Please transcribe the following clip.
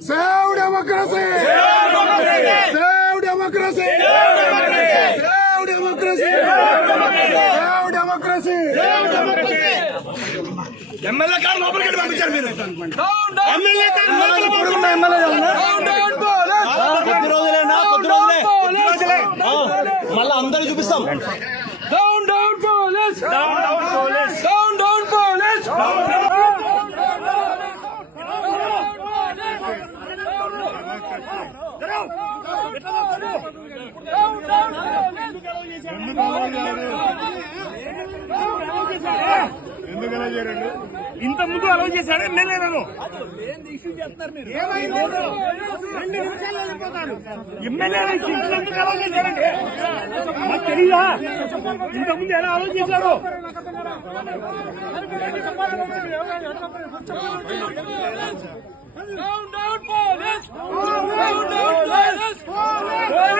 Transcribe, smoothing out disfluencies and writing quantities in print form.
Save democracy! Save democracy! Save democracy! Save democracy! MLA car లోపలికి పంపించారు మీరు. MLA car కొద్ది రోజులేనా? కొద్ది రోజులే మళ్ళీ అందరూ చూపిస్తాం. Down down police, down down police, down down police. ఇంత ముందు అలౌ చేశాడు ఎమ్మెల్యేలను. ఎమ్మెల్యేలు ఎందుకు అలౌ చేశారండి? మాకు తెలియదా? ఇంత ముందు ఎలా అలౌ చేశారు?